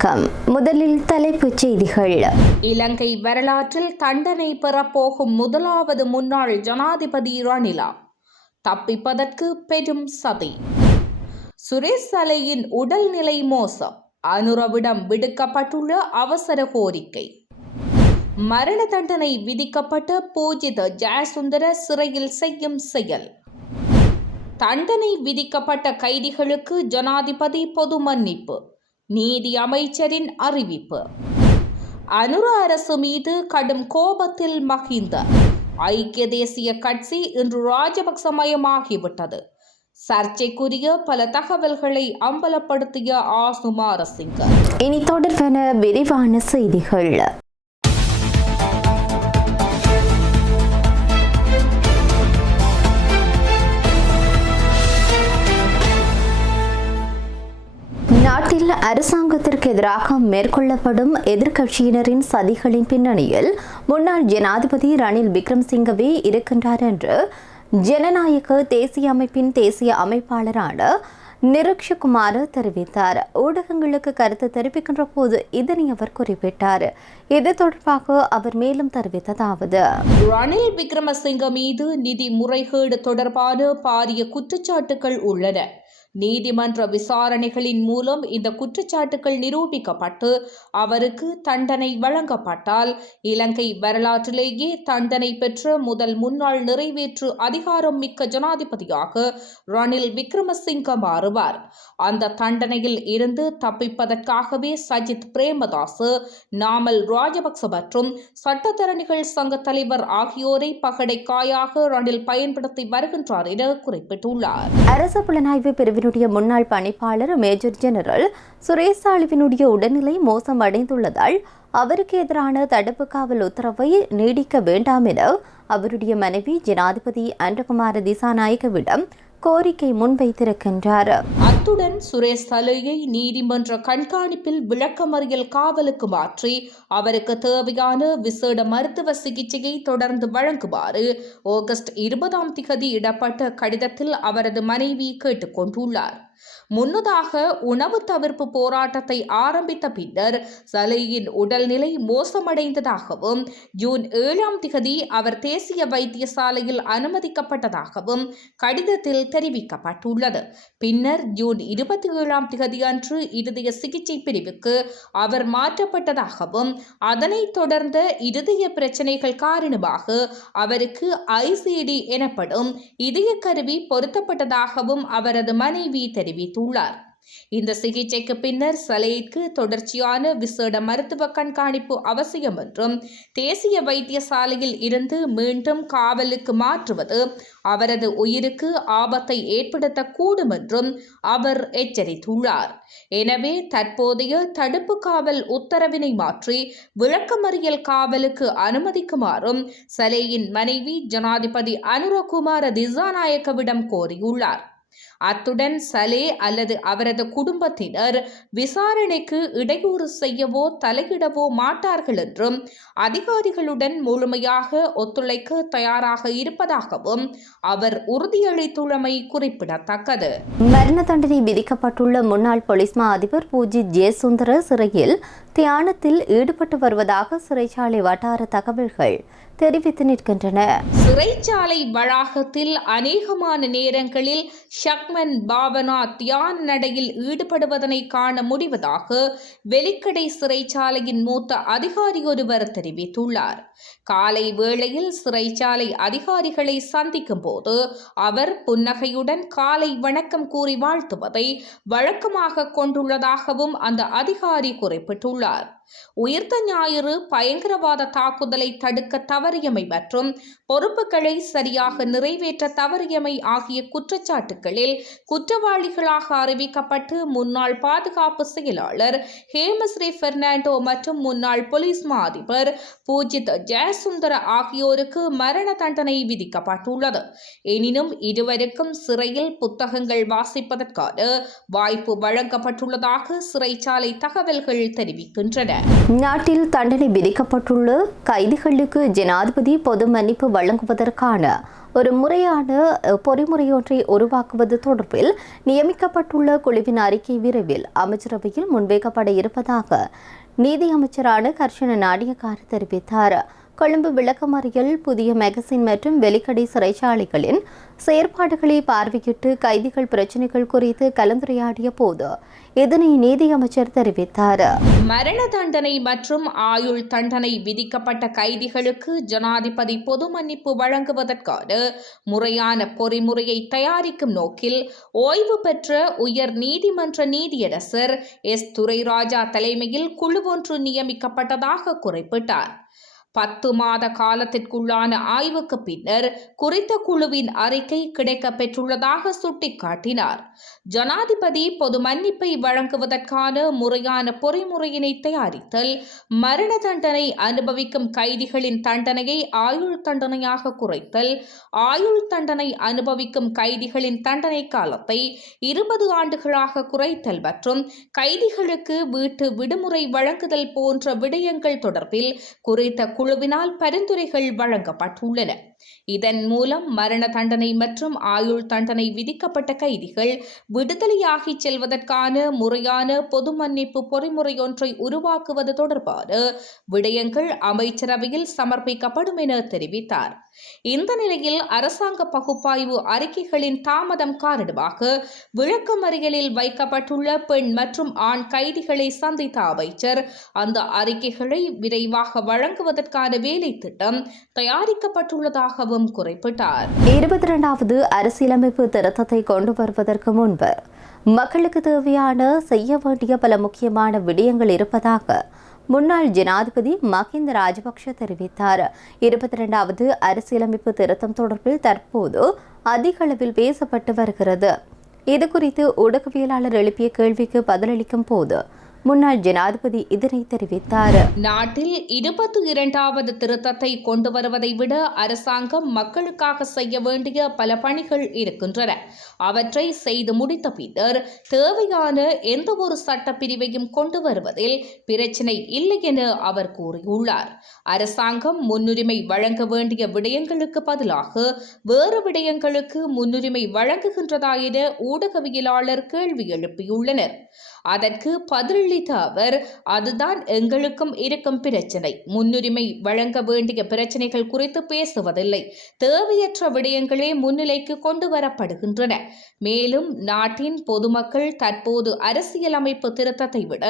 வணக்கம். முதலில் தலைப்புச் செய்திகள். இலங்கை வரலாற்றில் தண்டனை பெறப்போகும் முதலாவது முன்னாள் ஜனாதிபதி ரணிலா தப்பிப்பதற்கு பெரும் சதி. சுரேஷ் சலையின் உடல்நிலை மோசம், அனுரவிடம் விடுக்கப்பட்டுள்ள அவசர கோரிக்கை. மரண தண்டனை விதிக்கப்பட்ட பூஜித ஜெயசுந்தர சிறையில் செய்யும் செயல். தண்டனை விதிக்கப்பட்ட கைதிகளுக்கு ஜனாதிபதி பொது மன்னிப்பு, நீதி அமைச்சரின் அறிவிப்பு. அனுர அரசு மீது கடும் கோபத்தில் மஹிந்த. ஐக்கிய தேசிய கட்சி இன்று ராஜபக்சமயமாகிவிட்டது. சர்ச்சைக்குரிய பல தகவல்களை அம்பலப்படுத்திய ஆசுமாரசிங்க. இனி தொடர்பான விரிவான செய்திகள். நாட்டில் அரசாங்கத்திற்கு எதிராக மேற்கொள்ளப்படும் எதிர்க்கட்சியினரின் சதிகளின் பின்னணியில் முன்னாள் ஜனாதிபதி ரணில் விக்ரமசிங்கவே இருக்கின்றார் என்று ஜனநாயக தேசிய அமைப்பின் தேசிய அமைப்பாளரான நிரக்ஷகுமார தெரிவித்தார். ஊடகங்களுக்கு கருத்து தெரிவிக்கின்ற போது இதனை அவர் குறிப்பிட்டார். இது தொடர்பாக அவர் மேலும் தெரிவித்ததாவது: ரணில் விக்ரமசிங்க மீது நிதி முறைகேடு தொடர்பான பாரிய குற்றச்சாட்டுகள் உள்ளன. நீதிமன்ற விசாரணைகளின் மூலம் இந்த குற்றச்சாட்டுகள் நிரூபிக்கப்பட்டு அவருக்கு தண்டனை வழங்கப்பட்டால் இலங்கை வரலாற்றிலேயே தண்டனை பெற்ற முதல் முன்னாள் நிறைவேற்று அதிகாரம் மிக்க ஜனாதிபதியாக ரணில் விக்ரமசிங்க மாறுவார். அந்த தண்டனையில் இருந்து தப்பிப்பதற்காகவே சஜித் பிரேமதாச, நாமல் ராஜபக்ச மற்றும் சட்டத்தரணிகள் சங்க தலைவர் ஆகியோரை பகடைக்காயாக ரணில் பயன்படுத்தி வருகின்றார் என குறிப்பிட்டுள்ளார். அரசு புலனாய்வு பிரிவினுடைய முன்னாள் பணிப்பாளர் மேஜர் ஜெனரல் சுரேஷ் சாலிவினுடைய உடல்நிலை மோசமடைந்துள்ளதால் அவருக்கு எதிரான தடுப்பு காவல் உத்தரவை நீடிக்க வேண்டாம் என அவருடைய மனைவி ஜனாதிபதி அன்றகுமார திசாநாயக்கவிடம் கோரிக்கை முன்வைத்திருக்கின்றார். அத்துடன் சுரேஷ் சலையை நீதிமன்ற கண்காணிப்பில் விளக்கமறியல் காவலுக்கு மாற்றி அவருக்கு தேவையான விசேட மருத்துவ சிகிச்சையை தொடர்ந்து வழங்குமாறு ஆகஸ்ட் 20 இடப்பட்ட கடிதத்தில் அவரது மனைவி கேட்டுக் கொண்டுள்ளார். முன்னதாக உணவு தவிர்ப்பு போராட்டத்தை ஆரம்பித்த பின்னர் சலையின் உடல்நிலை மோசமடைந்ததாகவும் ஜூன் 7 அவர் தேசிய வைத்தியசாலையில் அனுமதிக்கப்பட்டதாகவும் கடிதத்தில் தெரிவிக்கப்பட்டுள்ளது. பின்னர் ஜூன் 27 அன்று இருதய சிகிச்சை பிரிவுக்கு அவர் மாற்றப்பட்டதாகவும் அதனைத் தொடர்ந்த இருதய பிரச்சினைகள் காரணமாக அவருக்கு ஐசிடி எனப்படும் இதய கருவி பொருத்தப்பட்டதாகவும் அவரது மனைவி தெரிவித்துள்ளார். இந்த சிகிச்சைக்கு பின்னர் சலைக்கு தொடர்ச்சியான விசேட மருத்துவ கண்காணிப்பு அவசியம் என்றும் தேசிய வைத்தியசாலையில் இருந்து மீண்டும் காவலுக்கு மாற்றுவது அவரது உயிருக்கு ஆபத்தை ஏற்படுத்தக்கூடும் என்றும் அவர் எச்சரித்துள்ளார். எனவே தற்போதைய தடுப்பு காவல் உத்தரவினை மாற்றி விளக்கமறியல் காவலுக்கு அனுமதிக்குமாறும் சலையின் மனைவி ஜனாதிபதி அனுரகுமார திசாநாயக்கவிடம் கோரியுள்ளார். அத்துடன் சலே அல்லது அவரது குடும்பத்தினர் விசாரணைக்கு இடையூறு செய்யவோ தலையிடவோ மாட்டார்கள் என்றும் அதிகாரிகளுடன் முழுமையாக ஒத்துழைக்க தயாராக இருப்பதாகவும் அவர் உறுதியளித்துள்ளமை குறிப்பிடத்தக்கது. மரண தண்டனை விதிக்கப்பட்டுள்ள முன்னாள் போலீஸ் மா அதிபர் பூஜித் ஜெயசுந்தர சிறையில் தியானத்தில் ஈடுபட்டு வருவதாக சிறைச்சாலை வட்டார தகவல்கள் தெரிவித்து நிற்கின்றன. சிறைச்சாலை வளாகத்தில் அநேகமான நேரங்களில் ஷக்மன் பாவனா தியான நடையில் ஈடுபடுவதனை காண முடிவதாக வெலிக்கடை சிறைச்சாலையின் மூத்த அதிகாரி ஒருவர் தெரிவித்துள்ளார். காலை வேளையில் சிறைச்சாலை அதிகாரிகளை சந்திக்கும் போது அவர் புன்னகையுடன் காலை வணக்கம் கூறி வாழ்த்துவதை வழக்கமாக கொண்டுள்ளதாகவும் அந்த அதிகாரி குறிப்பிட்டுள்ளார். உயிர்த்த ஞாயிறு பயங்கரவாத தாக்குதலை தடுக்க தவறியமை மற்றும் பொறுப்புகளை சரியாக நிறைவேற்ற தவறியமை ஆகிய குற்றச்சாட்டுகளில் குற்றவாளிகளாக அறிவிக்கப்பட்டு முன்னாள் பாதுகாப்பு செயலாளர் ஹேமஸ்ரீ பெர்னாண்டோ மற்றும் முன்னாள் போலீஸ் மா அதிபர் பூஜித் ஜெயசுந்தர ஆகியோருக்கு மரண தண்டனை விதிக்கப்பட்டுள்ளது. எனினும் இருவருக்கும் சிறையில் புத்தகங்கள் வாசிப்பதற்கான வாய்ப்பு வழங்கப்பட்டுள்ளதாக சிறைச்சாலை தகவல்கள் தெரிவிக்கின்றன. நாட்டில் தண்டனை விதிக்கப்பட்டுள்ள கைதிகளுக்கு ஜனாதிபதி பொது மன்னிப்பு வழங்குவதற்கான ஒரு முறையான பொறிமுறையொன்றை உருவாக்குவது தொடர்பில் நியமிக்கப்பட்டுள்ள குழுவின் அறிக்கை விரைவில் அமைச்சரவையில் முன்வைக்கப்பட இருப்பதாக நீதி அமைச்சரான கர்ஷன நாணயக்கார தெரிவித்தார். கொழும்பு விளக்கமறியல் புதிய மேகசின் மற்றும் வெலிக்கடை சிறைச்சாலைகளின் செயற்பாடுகளை பார்வையிட்டு கைதிகள் பிரச்சினைகள் குறித்து கலந்துரையாடிய போது இதனை நீதியமைச்சர் தெரிவித்தார். மரண தண்டனை மற்றும் ஆயுள் தண்டனை விதிக்கப்பட்ட கைதிகளுக்கு ஜனாதிபதி பொது மன்னிப்பு வழங்குவதற்கான முறையான பொறிமுறையை தயாரிக்கும் நோக்கில் ஓய்வு பெற்ற உயர் நீதிமன்ற நீதியரசர் எஸ் துரைராஜா தலைமையில் குழு ஒன்று நியமிக்கப்பட்டதாக குறிப்பிட்டார். 10 மாத காலத்திற்குள்ளான ஆய்வுக்கு பின்னர் குறித்த குழுவின் அறிக்கை கிடைக்கப் பெற்றுள்ளதாக சுட்டிக்காட்டினார். ஜனாதிபதி பொது மன்னிப்பை வழங்குவதற்கான முறையான பொறிமுறையினை தயாரித்தல், மரண தண்டனை அனுபவிக்கும் கைதிகளின் தண்டனையை ஆயுள் தண்டனையாக குறைத்தல், ஆயுள் தண்டனை அனுபவிக்கும் கைதிகளின் தண்டனை காலத்தை 20 ஆண்டுகளாக குறைத்தல் மற்றும் கைதிகளுக்கு வீட்டு விடுமுறை வழங்குதல் போன்ற விடயங்கள் தொடர்பில் குறித்த குழுவினால் பரிந்துரைகள் வழங்கப்பட்டுள்ளன. இதன் மூலம் மரண தண்டனை மற்றும் ஆயுள் தண்டனை விதிக்கப்பட்ட கைதிகள் விடுதலையாகி செல்வதற்கான முறையான பொது மன்னிப்பு பொறிமுறையொன்றை உருவாக்குவது தொடர்பான விடயங்கள் அமைச்சரவையில் சமர்ப்பிக்கப்படும் என தெரிவித்தார். இந்த நிலையில் அரசாங்க பகுப்பாய்வு அறிக்கைகளின் தாமதம் காரணமாக விளக்கமறியலில் வைக்கப்பட்டுள்ள பெண் மற்றும் ஆண் கைதிகளை சந்தித்த அமைச்சர் அந்த அறிக்கைகளை விரைவாக வழங்குவதற்கான வேலை திட்டம் தயாரிக்கப்பட்டுள்ளதாகவும் குறிப்பிட்டார். 22வது அரசியலமைப்பு திருத்தத்தை கொண்டு வருவதற்கு முன்பு மக்களுக்கு தேவையான செய்ய வேண்டிய பல முக்கியமான விடயங்கள் இருப்பதாக முன்னாள் ஜனாதிபதி மஹிந்த ராஜபக்ஷ தெரிவித்தார். 22வது அரசியலமைப்பு திருத்தம் தொடர்பில் தற்போது அதிக அளவில் பேசப்பட்டு வருகிறது. இதுகுறித்து ஊடகவியலாளர் எழுப்பிய கேள்விக்கு பதிலளிக்கும் போது முன்னாள் ஜனாதிபதி இதனை தெரிவித்தார். நாட்டில் 22வது திருத்தத்தை கொண்டு வருவதை விட அரசாங்கம் மக்களுக்காக செய்ய வேண்டிய பல பணிகள் இருக்கின்றன. அவற்றை செய்து முடித்த பின்னர் தேவையான எந்த ஒரு சட்டப்பிரிவையும் கொண்டு வருவதில் பிரச்சினை இல்லை என அவர் கூறியுள்ளார். அரசாங்கம் முன்னுரிமை வழங்க வேண்டிய விடயங்களுக்கு பதிலாக வேறு விடயங்களுக்கு முன்னுரிமை வழங்குகின்றதா என ஊடகவியலாளர் கேள்வி எழுப்பியுள்ளனர். அதற்கு பதிலளித்த அவர், அதுதான் எங்களுக்கும் இருக்கும் பிரச்சினை. முன்னுரிமை வழங்க வேண்டிய பிரச்சினைகள் குறித்து பேசுவதில்லை. தேவையற்ற விடயங்களே முன்னிலைக்கு கொண்டு வரப்படுகின்றன. மேலும் நாட்டின் பொதுமக்கள் தற்போது அரசியலமைப்பு திருத்தத்தை விட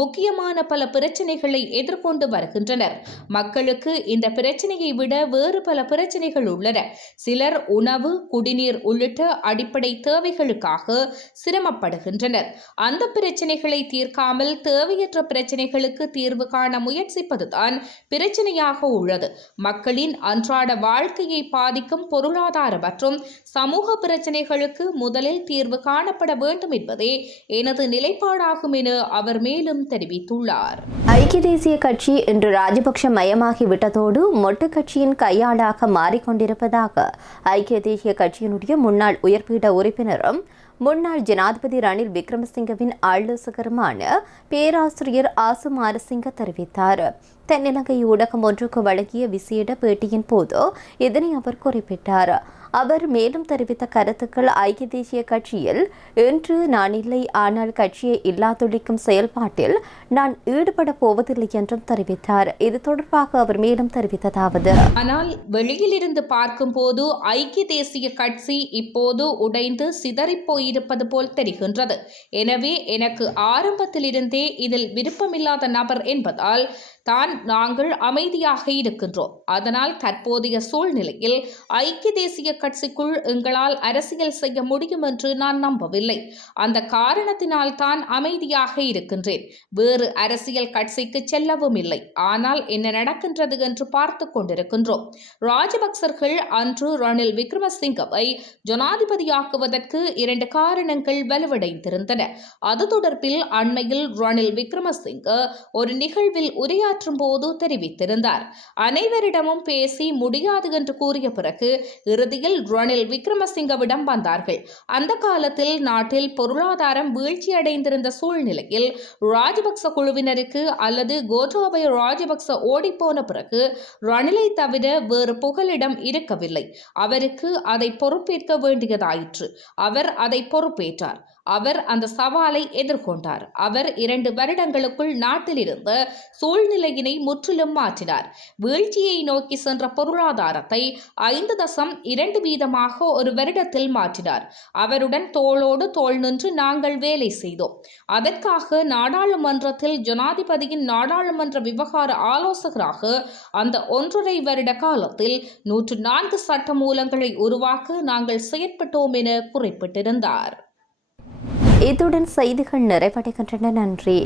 முக்கியமான பல பிரச்சினைகளை எதிர்கொண்டு வருகின்றனர். மக்களுக்கு இந்த பிரச்சினையை விட வேறு பல பிரச்சினைகள் உள்ளன. சிலர் உணவு, குடிநீர் உள்ளிட்ட அடிப்படை தேவைகளுக்காக சிரமப்படுகின்றனர். அந்த பிரச்சினைகளை தீர்க்காமல் தேவையற்ற பிரச்சினைகளுக்கு தீர்வு காண முயற்சிப்பதுதான் பிரச்சினையாக உள்ளது. மக்களின் அன்றாட வாழ்க்கையை பாதிக்கும் பொருளாதார மற்றும் சமூக பிரச்சினைகளுக்கு முதலில் தீர்வு காணப்பட வேண்டும் என்பதே எனது நிலைப்பாடாகும் என அவர் மேலும் தெரிவித்துள்ளார். ஐக்கிய தேசிய கட்சி இன்று ராஜபக்ஷ மயமாகிவிட்டதோடு மொட்டு கட்சியின் கையாளாக மாறிக்கொண்டிருப்பதாக ஐக்கிய தேசிய கட்சியினுடைய முன்னாள் உயர்பீட உறுப்பினரும் முன்னாள் ஜனாதிபதி ரணில் விக்ரமசிங்கவின் ஆலோசகருமான பேராசிரியர் ஆசு மாரசிங்க தெரிவித்தார். தென்னிலங்கை ஊடகம் ஒன்றுக்கு வழங்கிய விசேட பேட்டியின் போது இதனை அவர் குறிப்பிட்டார். அவர் மேலும் தெரிவித்த கருத்துக்கள், ஐக்கிய தேசிய கட்சியில் இன்று நான் இல்லை, ஆனால் கட்சியை இல்லாதொழிக்கும் செயல்பாட்டில் நான் ஈடுபட போவதில்லை என்றும் தெரிவித்தார். இது தொடர்பாக அவர் மேலும் தெரிவித்ததாவது, ஆனால் வெளியிலிருந்து பார்க்கும் போது ஐக்கிய தேசிய கட்சி இப்போது உடைந்து சிதறிப் போயிருப்பது போல் தெரிகின்றது. எனவே எனக்கு ஆரம்பத்திலிருந்தே இதில் விருப்பமில்லாத நபர் என்பதால் தான் நாங்கள் அமைதியாக இருக்கின்றோம். அதனால் தற்போதைய சூழ்நிலையில் ஐக்கிய தேசிய கட்சிக்குள் எங்களால் அரசியல் செய்ய முடியும் என்று நான் நம்பவில்லை. அந்த காரணத்தினால் தான் அமைதியாக இருக்கின்றேன். வேறு அரசியல் கட்சிக்கு செல்லவும் இல்லை. ஆனால் என்ன நடக்கின்றது என்று பார்த்து கொண்டிருக்கின்றோம். ராஜபக்சர்கள் அன்று ரணில் விக்ரமசிங்கவை ஜனாதிபதியாக்குவதற்கு 2 காரணங்கள் வலுவடைந்திருந்தன. அது தொடர்பில் அண்மையில் ரணில் விக்ரமசிங்க ஒரு நிகழ்வில் உரையாற்றும் போது தெரிவித்திருந்தார். அனைவரிடமும் பேசி முடியாது என்று கூறிய பிறகு இறுதியில் ரணில் விக்ரமசிங்கவிடம் வந்தார்கள். அந்த காலத்தில் நாட்டில் பொருளாதாரம் வீழ்ச்சியடைந்திருந்த சூழ்நிலையில் ராஜபக்ச குழுவினருக்கு அல்லது கோட்டாபய ராஜபக்ச ஓடிப்போன பிறகு ரணிலை தவிர வேறு புகலிடம் இருக்கவில்லை. அவருக்கு அதை பொறுப்பேற்க வேண்டியதாயிற்று. அவர் அதை பொறுப்பேற்றார். அவர் அந்த சவாலை எதிர்கொண்டார். அவர் 2 வருடங்களுக்குள் நாட்டில் இருந்த சூழ்நிலையினை முற்றிலும் மாற்றினார். வீழ்ச்சியை நோக்கி சென்ற பொருளாதாரத்தை 5.2% ஒரு வருடத்தில் மாற்றினார். அவருடன் தோளோடு தோள் நின்று நாங்கள் வேலை செய்தோம். அதற்காக நாடாளுமன்றத்தில் ஜனாதிபதியின் நாடாளுமன்ற விவகார ஆலோசகராக அந்த 1.5 வருட காலத்தில் 104 சட்டமூலங்களை உருவாக்க நாங்கள் செயற்பட்டோம் என குறிப்பிட்டிருந்தார். இத்துடன் செய்திகள் நிறைவடைகின்றன. நன்றி.